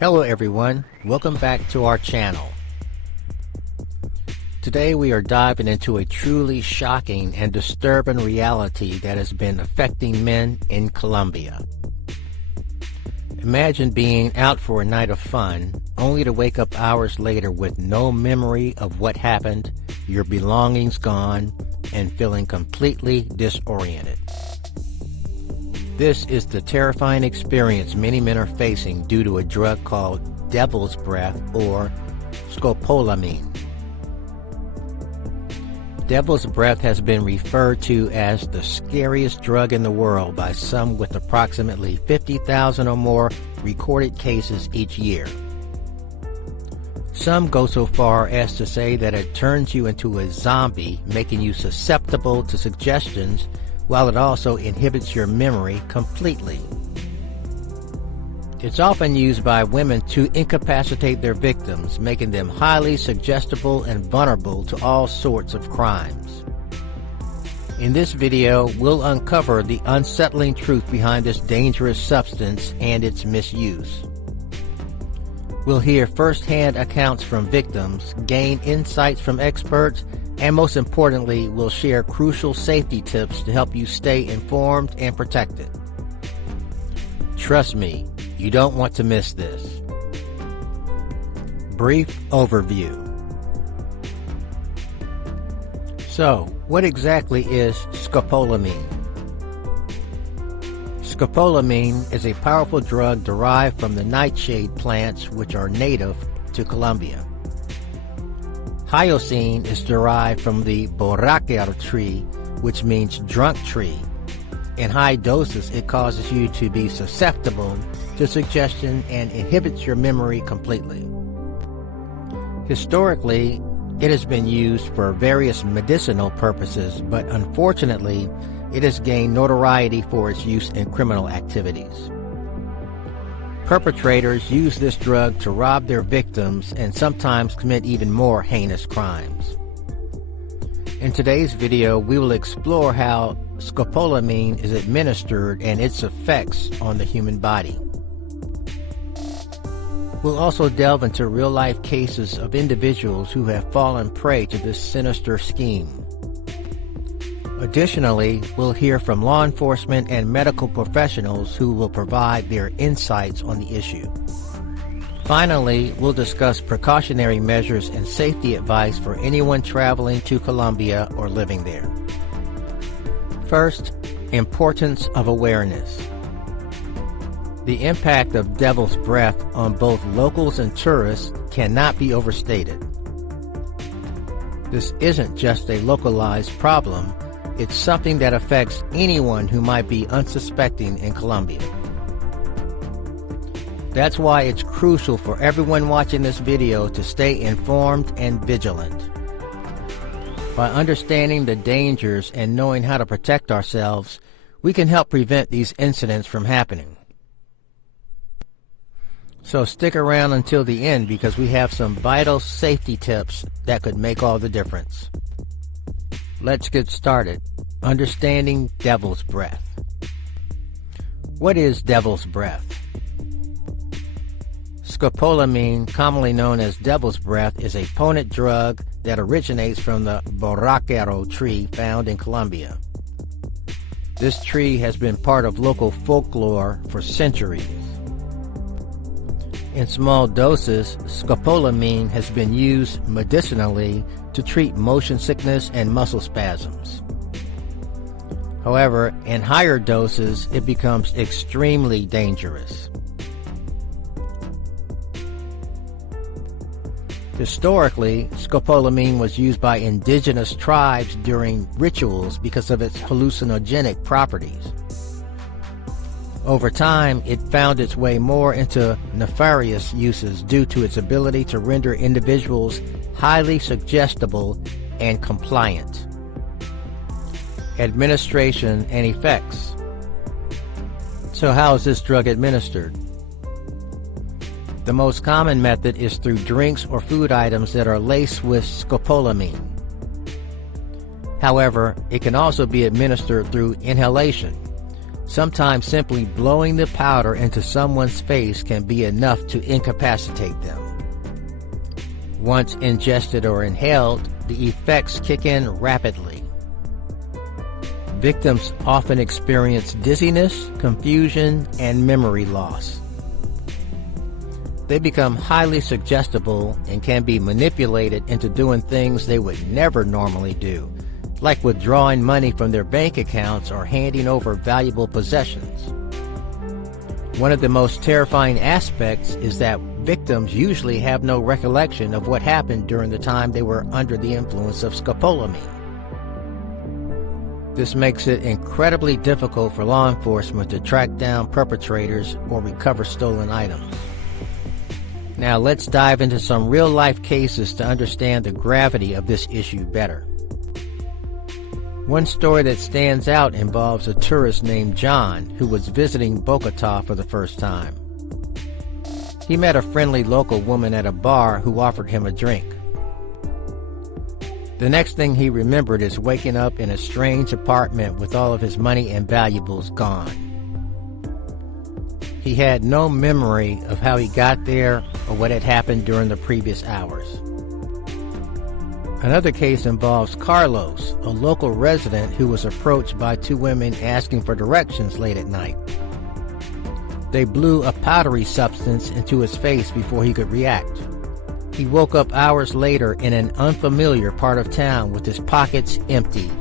Hello everyone, welcome back to our channel. Today we are diving into a truly shocking and disturbing reality that has been affecting men in Colombia. Imagine being out for a night of fun, only to wake up hours later with no memory of what happened, your belongings gone, and feeling completely disoriented. This is the terrifying experience many men are facing due to a drug called devil's breath or scopolamine. Devil's breath has been referred to as the scariest drug in the world by some, with approximately 50,000 or more recorded cases each year. Some go so far as to say that it turns you into a zombie, making you susceptible to suggestions, while it also inhibits your memory completely. It's often used by women to incapacitate their victims, making them highly suggestible and vulnerable to all sorts of crimes. In this video, we'll uncover the unsettling truth behind this dangerous substance and its misuse. We'll hear first-hand accounts from victims, gain insights from experts, and most importantly, we'll share crucial safety tips to help you stay informed and protected. Trust me, you don't want to miss this. Brief overview. So, what exactly is scopolamine? Scopolamine is a powerful drug derived from the nightshade plants, which are native to Colombia. Hyoscine is derived from the Borrachero tree, which means drunk tree. In high doses, it causes you to be susceptible to suggestion and inhibits your memory completely. Historically, it has been used for various medicinal purposes, but unfortunately, it has gained notoriety for its use in criminal activities. Perpetrators use this drug to rob their victims and sometimes commit even more heinous crimes. In today's video, we will explore how scopolamine is administered and its effects on the human body. We'll also delve into real-life cases of individuals who have fallen prey to this sinister scheme. Additionally, we'll hear from law enforcement and medical professionals who will provide their insights on the issue. Finally, we'll discuss precautionary measures and safety advice for anyone traveling to Colombia or living there. First, importance of awareness. The impact of devil's breath on both locals and tourists cannot be overstated. This isn't just a localized problem. It's something that affects anyone who might be unsuspecting in Colombia. That's why it's crucial for everyone watching this video to stay informed and vigilant. By understanding the dangers and knowing how to protect ourselves, we can help prevent these incidents from happening. So stick around until the end because we have some vital safety tips that could make all the difference. Let's get started. Understanding devil's breath. What is devil's breath? Scopolamine, commonly known as devil's breath, is a potent drug that originates from the Borrachero tree found in Colombia. This tree has been part of local folklore for centuries. In small doses, scopolamine has been used medicinally to treat motion sickness and muscle spasms. However, in higher doses, it becomes extremely dangerous. Historically, scopolamine was used by indigenous tribes during rituals because of its hallucinogenic properties. Over time, it found its way more into nefarious uses due to its ability to render individuals highly suggestible and compliant. Administration and effects. So how is this drug administered? The most common method is through drinks or food items that are laced with scopolamine. However, it can also be administered through inhalation. Sometimes simply blowing the powder into someone's face can be enough to incapacitate them. Once ingested or inhaled, the effects kick in rapidly. Victims often experience dizziness, confusion, and memory loss. They become highly suggestible and can be manipulated into doing things they would never normally do, like withdrawing money from their bank accounts or handing over valuable possessions. One of the most terrifying aspects is that victims usually have no recollection of what happened during the time they were under the influence of scopolamine. This makes it incredibly difficult for law enforcement to track down perpetrators or recover stolen items. Now let's dive into some real-life cases to understand the gravity of this issue better. One story that stands out involves a tourist named John who was visiting Bogota for the first time. He met a friendly local woman at a bar who offered him a drink. The next thing he remembered is waking up in a strange apartment with all of his money and valuables gone. He had no memory of how he got there or what had happened during the previous hours. Another case involves Carlos, a local resident who was approached by two women asking for directions late at night. They blew a powdery substance into his face before he could react. He woke up hours later in an unfamiliar part of town with his pockets emptied.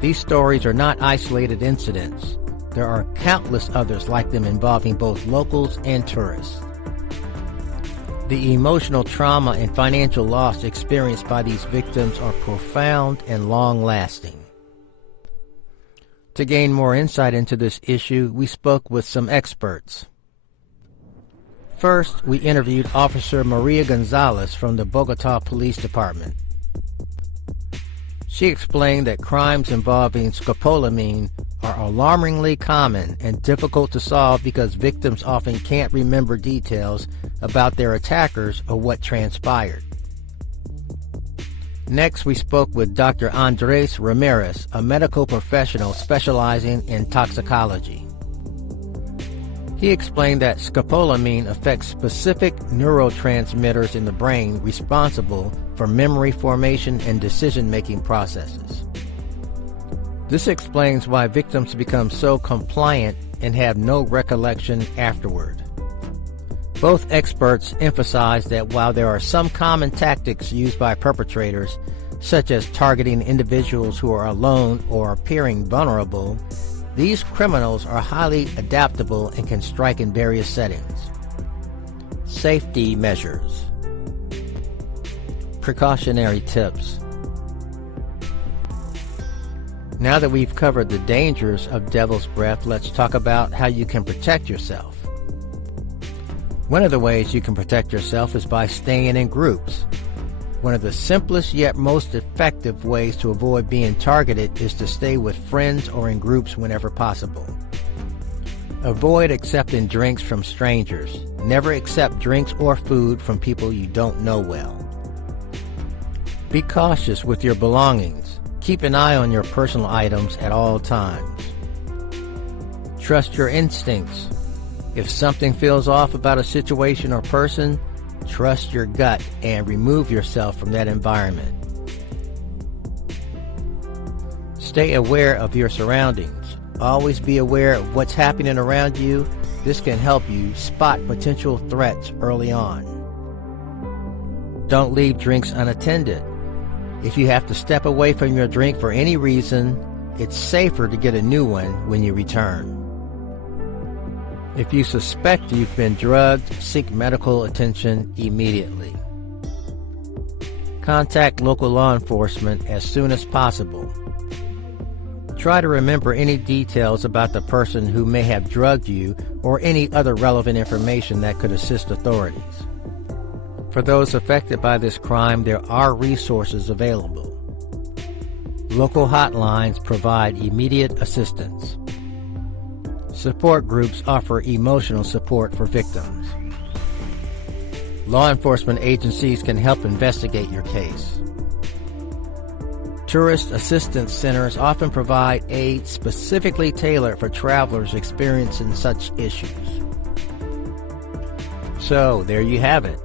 These stories are not isolated incidents. There are countless others like them involving both locals and tourists. The emotional trauma and financial loss experienced by these victims are profound and long-lasting. To gain more insight into this issue, we spoke with some experts. First, we interviewed Officer Maria Gonzalez from the Bogota Police Department. She explained that crimes involving scopolamine are alarmingly common and difficult to solve because victims often can't remember details about their attackers or what transpired. Next, we spoke with Dr. Andres Ramirez, a medical professional specializing in toxicology. He explained that scopolamine affects specific neurotransmitters in the brain responsible for memory formation and decision-making processes. This explains why victims become so compliant and have no recollection afterward. Both experts emphasize that while there are some common tactics used by perpetrators, such as targeting individuals who are alone or appearing vulnerable, these criminals are highly adaptable and can strike in various settings. Safety measures. Precautionary tips. Now that we've covered the dangers of devil's breath, let's talk about how you can protect yourself. One of the ways you can protect yourself is by staying in groups. One of the simplest yet most effective ways to avoid being targeted is to stay with friends or in groups whenever possible. Avoid accepting drinks from strangers. Never accept drinks or food from people you don't know well. Be cautious with your belongings. Keep an eye on your personal items at all times. Trust your instincts. If something feels off about a situation or person, trust your gut and remove yourself from that environment. Stay aware of your surroundings. Always be aware of what's happening around you. This can help you spot potential threats early on. Don't leave drinks unattended. If you have to step away from your drink for any reason, it's safer to get a new one when you return. If you suspect you've been drugged, seek medical attention immediately. Contact local law enforcement as soon as possible. Try to remember any details about the person who may have drugged you or any other relevant information that could assist authorities. For those affected by this crime, there are resources available. Local hotlines provide immediate assistance. Support groups offer emotional support for victims. Law enforcement agencies can help investigate your case. Tourist assistance centers often provide aid specifically tailored for travelers experiencing such issues. So, there you have it.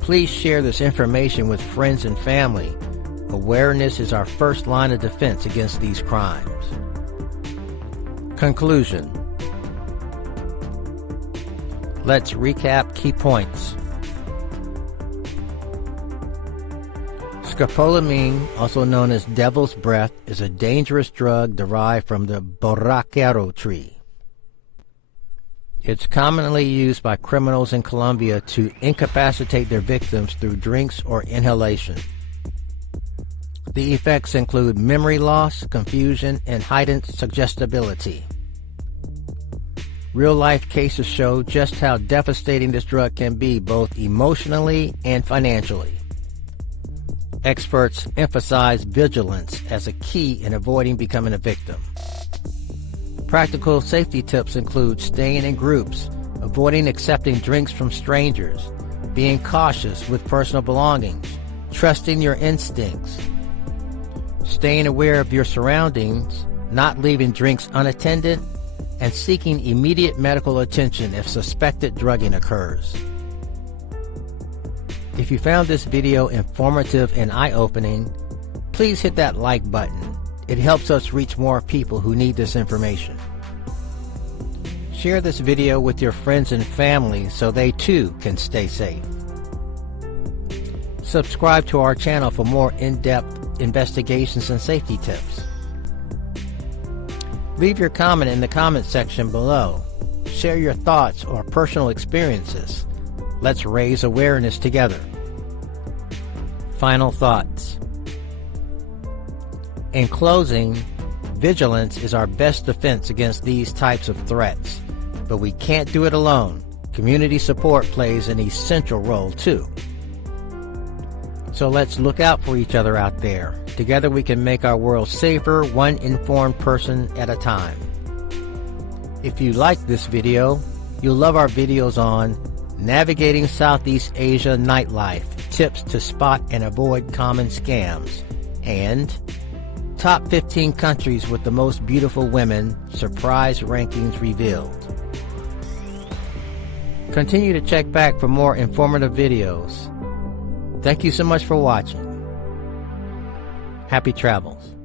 Please share this information with friends and family. Awareness is our first line of defense against these crimes. Conclusion. Let's recap key points. Scopolamine, also known as devil's breath, is a dangerous drug derived from the Borrachero tree. It's commonly used by criminals in Colombia to incapacitate their victims through drinks or inhalation. The effects include memory loss, confusion, and heightened suggestibility. Real-life cases show just how devastating this drug can be, both emotionally and financially. Experts emphasize vigilance as a key in avoiding becoming a victim. Practical safety tips include staying in groups, avoiding accepting drinks from strangers, being cautious with personal belongings, trusting your instincts, staying aware of your surroundings, not leaving drinks unattended, and seeking immediate medical attention if suspected drugging occurs. If you found this video informative and eye-opening, please hit that like button. It helps us reach more people who need this information. Share this video with your friends and family so they too can stay safe. Subscribe to our channel for more in-depth investigations and safety tips. Leave your comment in the comment section below. Share your thoughts or personal experiences. Let's raise awareness together. Final thoughts. In closing, vigilance is our best defense against these types of threats, but we can't do it alone. Community support plays an essential role too. So let's look out for each other out there. Together we can make our world safer, one informed person at a time. If you like this video, you'll love our videos on Navigating Southeast Asia Nightlife, Tips to Spot and Avoid Common Scams, and Top 15 Countries with the Most Beautiful Women, Surprise Rankings Revealed. Continue to check back for more informative videos. Thank you so much for watching. Happy travels.